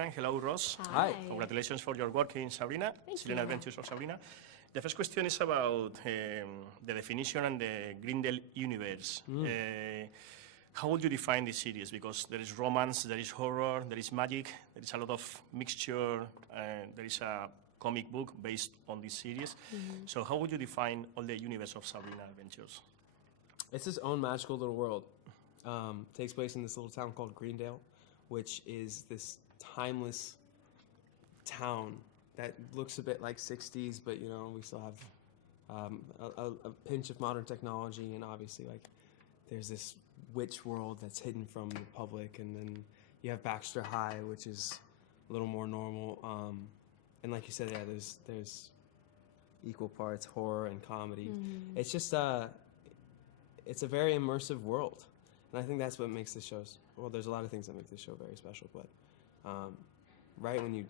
KIERNAN. Hello, Ross. Hi. Congratulations for your work in Sabrina, Chilean Adventures of Sabrina. The first question is about the definition and the Grindel universe. How would you define this series? Because there is romance, there is horror, there is magic, there is a lot of mixture, there is a comic book based on this series. So how would you define all the universe of Sabrina Adventures? It's its own magical little world. Takes place in this little town called Greendale, which is this timeless town that looks a bit like 60s, but we still have a pinch of modern technology, and obviously there's this witch world that's hidden from the public, and then you have Baxter High, which is a little more normal, and like you said, there's equal parts horror and comedy. It's just it's a very immersive world, and I think that's what makes the shows. Well, there's a lot of things that make this show very special, but right when you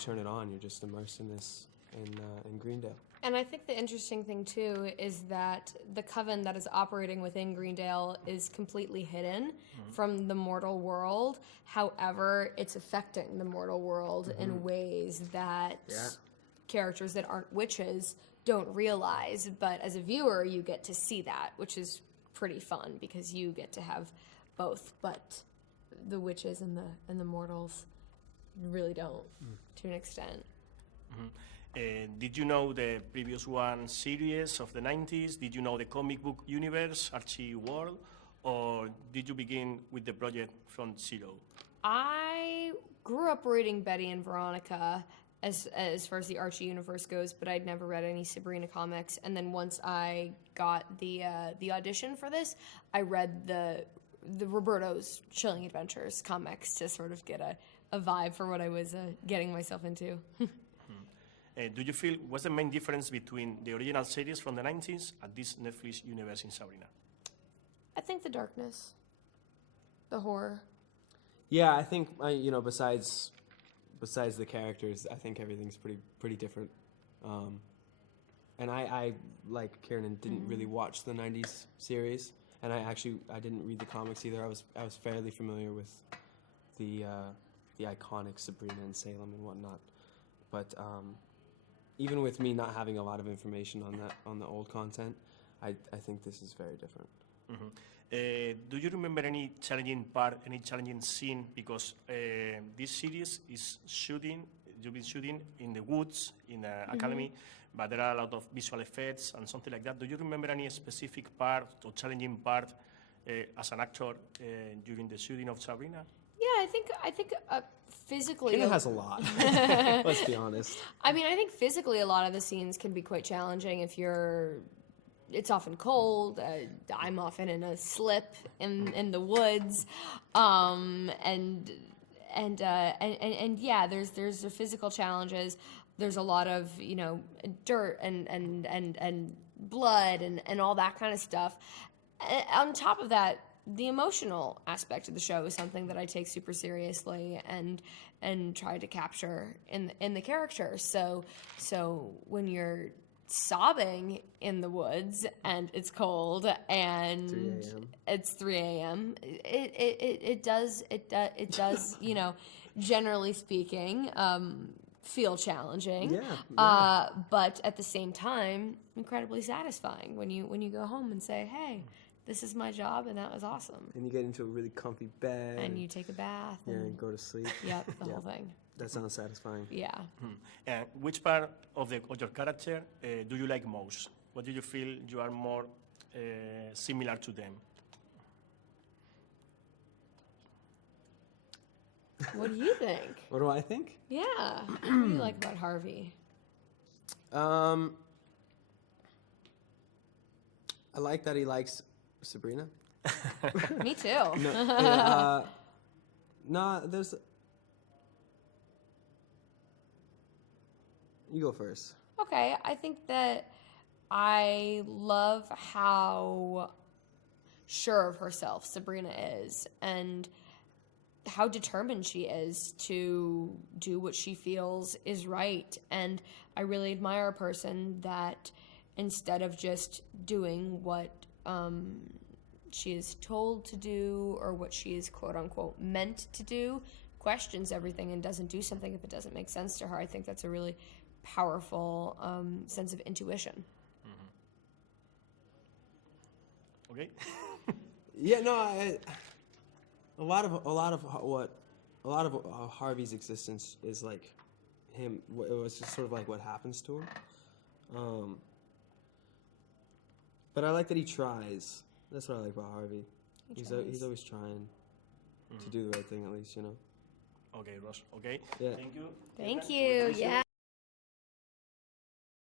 turn it on, you're just immersed in this in Greendale. And I think the interesting thing too is that the coven that is operating within Greendale is completely hidden from the mortal world. However, it's affecting the mortal world in ways that characters that aren't witches don't realize. But as a viewer, you get to see that, which is pretty fun because you get to have both. But the witches and the mortals really don't, to an extent. Did you know the previous one series of the 90s? Did you know the comic book universe, Archie world? Or did you begin with the project from zero? I grew up reading Betty and Veronica as far as the Archie universe goes, but I'd never read any Sabrina comics. And then once I got the audition for this, I read the Roberto's Chilling Adventures comics to sort of get a vibe for what I was getting myself into. Do you feel, what's the main difference between the original series from the 90s and this Netflix universe in Sabrina? I think the darkness, the horror. Yeah, I think besides the characters, I think everything's pretty different. And I like Kiernan, didn't really watch the 90s series, and I didn't read the comics either. I was fairly familiar with the iconic Sabrina and Salem and whatnot, but even with me not having a lot of information on the old content, I think this is very different. Do you remember any challenging part, any challenging scene? Because this series is you've been shooting in the woods, in the academy, but there are a lot of visual effects and something like that. Do you remember any specific part or challenging part as an actor during the shooting of Sabrina? Yeah, I think physically... It has a lot. Let's be honest. I mean, I think physically a lot of the scenes can be quite challenging if it's often cold. I'm often in a slip in the woods, and yeah, there's the physical challenges. There's a lot of dirt and blood and all that kind of stuff. On top of that, the emotional aspect of the show is something that I take super seriously and try to capture in the character. So when you're sobbing in the woods and it's cold and it's 3 a.m. It does generally speaking feel challenging. But at the same time incredibly satisfying when you go home and say, hey, this is my job, and that was awesome. And you get into a really comfy bed. And you take a bath. And go to sleep. Yep, the whole thing. That sounds satisfying. Yeah. And which part of your character do you like most? What do you feel you are more similar to them? What do you think? What do I think? Yeah. What do you like about Harvey? I like that he likes Sabrina. Me too. There's... You go first. Okay, I think that I love how sure of herself Sabrina is and how determined she is to do what she feels is right. And I really admire a person that instead of just doing what she is told to do or what she is quote-unquote meant to do, questions everything and doesn't do something if it doesn't make sense to her. I think that's a really powerful sense of intuition. Okay. Yeah, no, a lot of Harvey's existence is like him. It was just sort of like what happens to him. But I like that he tries. That's what I like about Harvey. He's always trying to do the right thing, at least, you know. Okay, Ross. Okay. Yeah. Thank you. Thank you. Yeah.